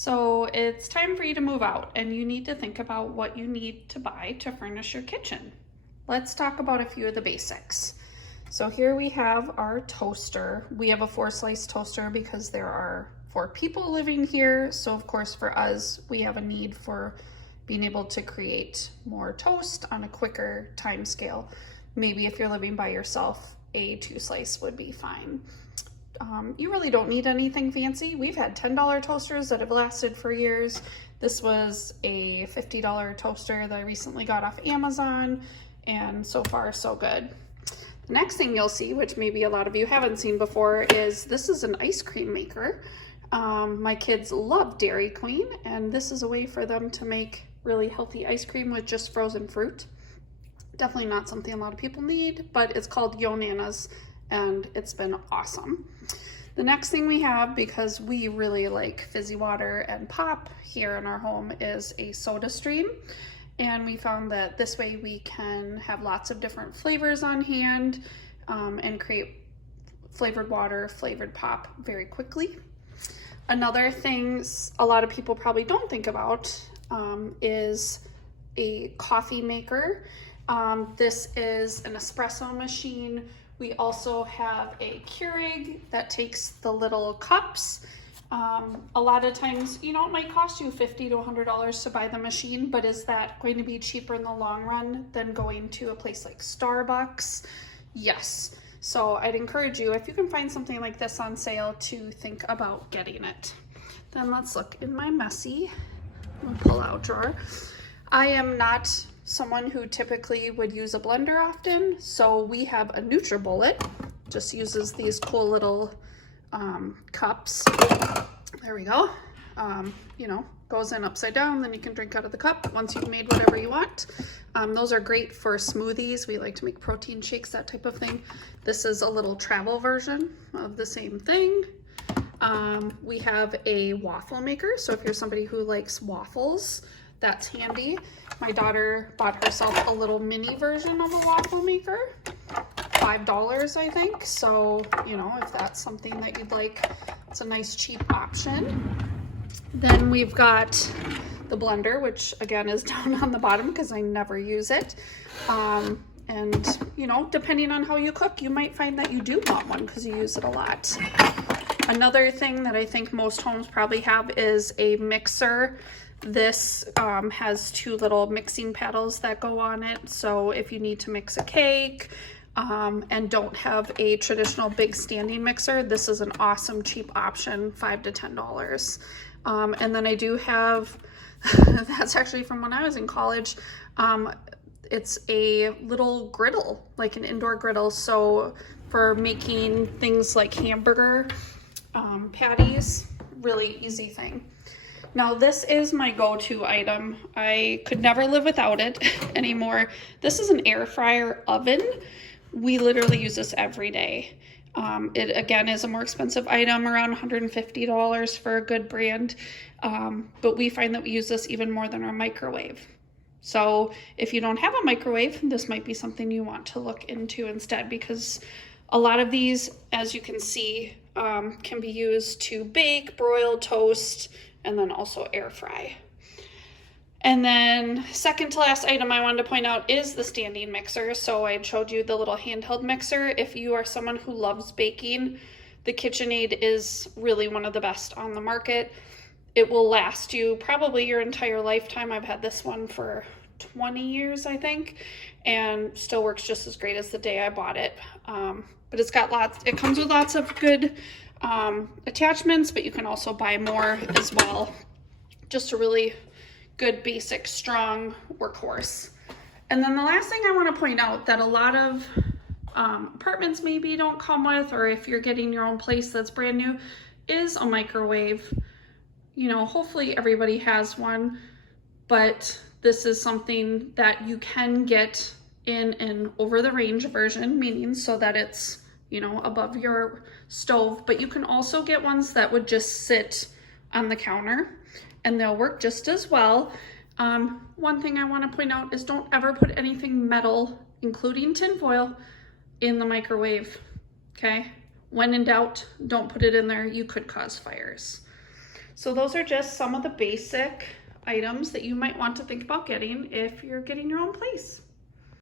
So it's time for you to move out and you need to think about what you need to buy to furnish your kitchen. Let's talk about a few of the basics. So here we have our toaster. We have a 4-slice toaster because there are 4 people living here. So of course for us, we have a need for being able to create more toast on a quicker time scale. Maybe if you're living by yourself, a 2-slice would be fine. You really don't need anything fancy. We've had $10 toasters that have lasted for years. This was a $50 toaster that I recently got off Amazon, and so far so good. The next thing you'll see, which maybe a lot of you haven't seen before, is this is an ice cream maker. My kids love Dairy Queen, and this is a way for them to make really healthy ice cream with just frozen fruit. Definitely not something a lot of people need, but it's called Yo Nana's, and it's been awesome. The next thing we have, because we really like fizzy water and pop here in our home, is a soda stream. And we found that this way we can have lots of different flavors on hand and create flavored water, flavored pop very quickly. Another thing a lot of people probably don't think about is a coffee maker. This is an espresso machine. We also have a Keurig that takes the little cups. A lot of times, it might cost you $50 to $100 to buy the machine, but is that going to be cheaper in the long run than going to a place like Starbucks? Yes. So I'd encourage you, if you can find something like this on sale, to think about getting it. Then let's look in my messy pull-out drawer. I am not someone who typically would use a blender often, so we have a Nutribullet. Just uses these cool little cups. There we go. Goes in upside down, then you can drink out of the cup once you've made whatever you want. Those are great for smoothies. We like to make protein shakes, that type of thing. This is a little travel version of the same thing. We have a waffle maker, so if you're somebody who likes waffles, that's handy. My daughter bought herself a little mini version of a waffle maker, $5 I think. So, if that's something that you'd like, it's a nice cheap option. Then we've got the blender, which again is down on the bottom because I never use it. And depending on how you cook, you might find that you do want one because you use it a lot. Another thing that I think most homes probably have is a mixer. This has 2 little mixing paddles that go on it. So if you need to mix a cake and don't have a traditional big standing mixer, this is an awesome cheap option, $5 to $10. And then I do have, that's actually from when I was in college, it's a little griddle, like an indoor griddle. So for making things like hamburger patties, really easy thing. Now this is my go-to item. I could never live without it anymore. This is an air fryer oven. We literally use this every day. It again is a more expensive item, around $150 for a good brand. But we find that we use this even more than our microwave. So if you don't have a microwave, this might be something you want to look into instead, because a lot of these, as you can see, can be used to bake, broil, toast, and then also air fry. And then second to last item I wanted to point out is the standing mixer. So I showed you the little handheld mixer. If you are someone who loves baking, the KitchenAid is really one of the best on the market. It will last you probably your entire lifetime. I've had this one for 20 years, I think, and still works just as great as the day I bought it. But it comes with lots of good attachments, but you can also buy more as well. Just a really good, basic, strong workhorse. And then the last thing I want to point out that a lot of apartments maybe don't come with, or if you're getting your own place that's brand new, is a microwave. Hopefully everybody has one, but this is something that you can get in an over the range version, meaning so that it's, above your stove, but you can also get ones that would just sit on the counter and they'll work just as well. One thing I want to point out is don't ever put anything metal, including tinfoil, in the microwave, okay? When in doubt, don't put it in there. You could cause fires. So those are just some of the basic items that you might want to think about getting if you're getting your own place.